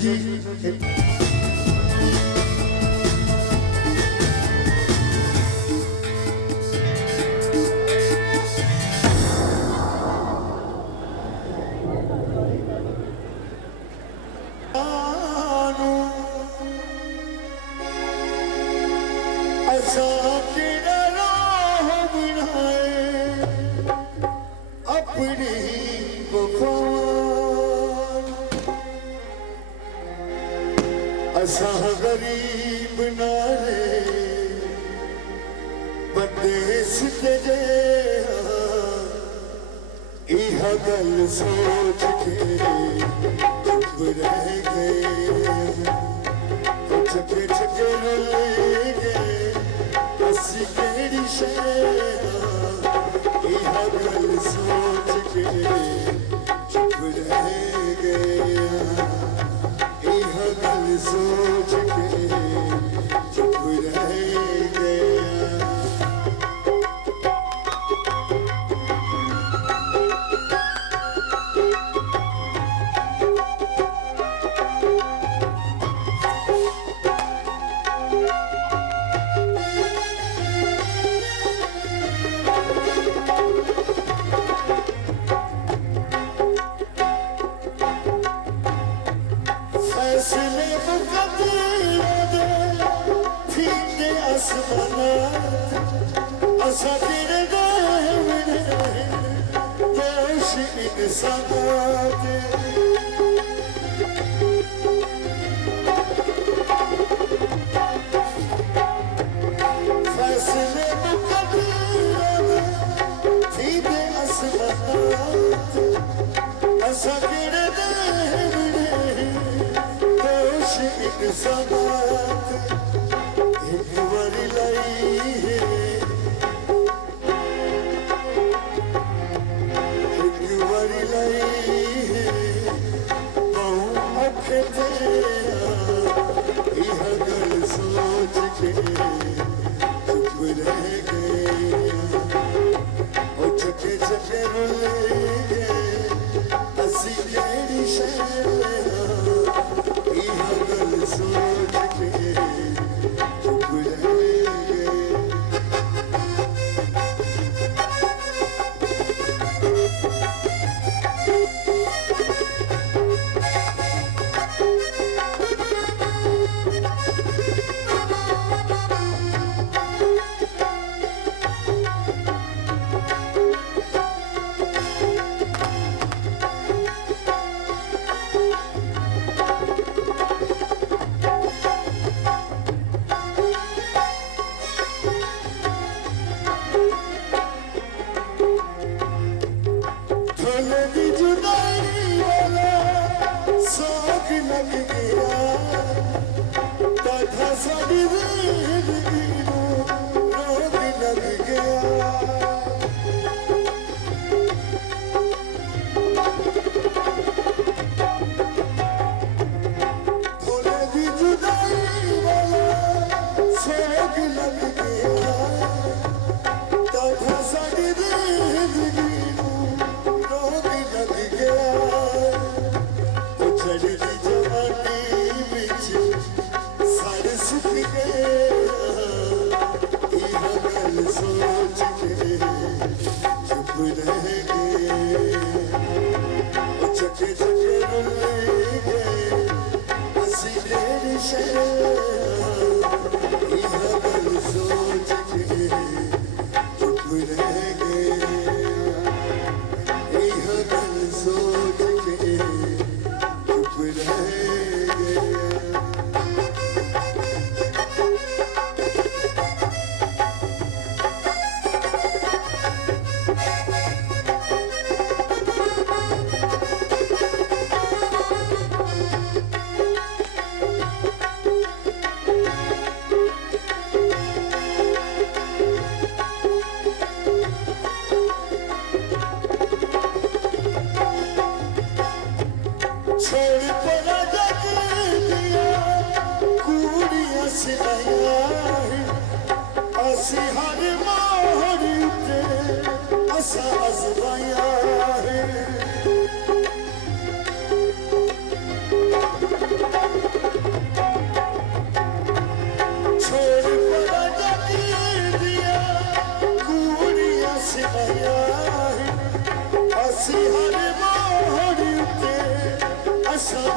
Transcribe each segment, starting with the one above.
जी असा गरीब नारे बंदेस तेरे यह गल सोच के चुप रह गए छके छके रुल गए असी केड़ी शह यह गल सोच के चुप रह गए सोच के चुप रह गया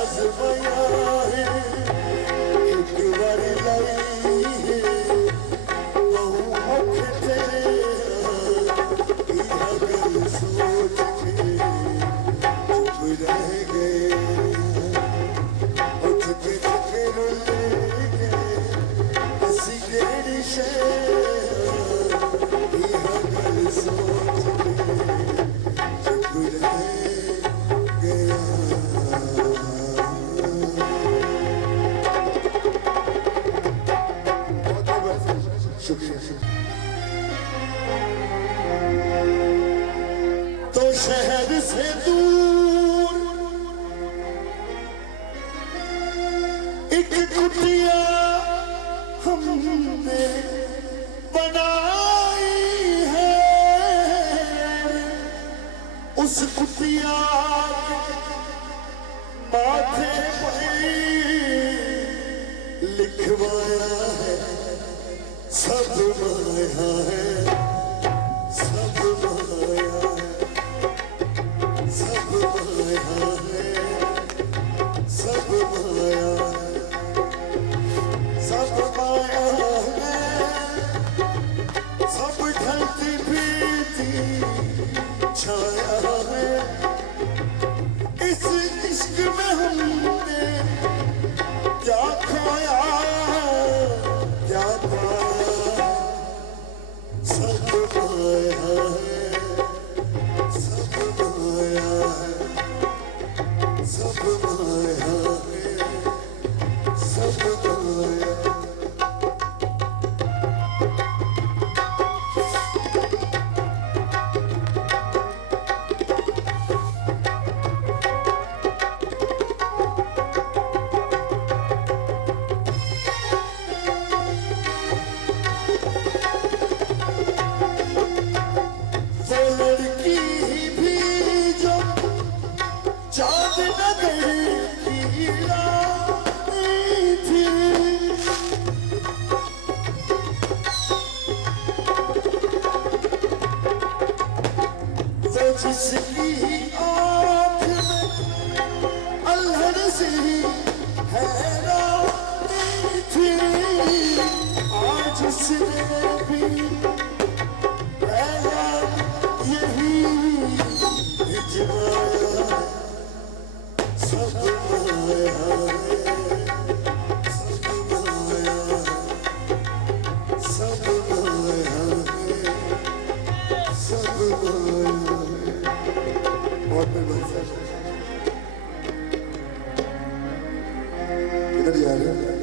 अजमाया है एक बार लाई है बहु मुख तेरे गल सोच के चुप रह गए उठ के रुल गए हसी केड़ी शय गल सोच के चुप रह गया शुक्रिया तो शहर से दूर एक कुटिया हमने बनाई है उस कुटिया के माथे पर लिखवाया है सब माया है सब माया है सब माया है सब माया है सब माया है सब ढलती फिरती छाया है इस इश्क में हमने क्या खोया क्या पाया सब माया है सब माया है सब माया है सब माया वो लड़की भी जो चाँद नगर की रानी थी वो जिसकी आँख में अल्हड़ सी हैरानी थी आज उसने भी पहला यही हिजवाया सब माया है सब माया है सब माया है सब माया है बहुत मेहरबानी इधर जा रहे हैं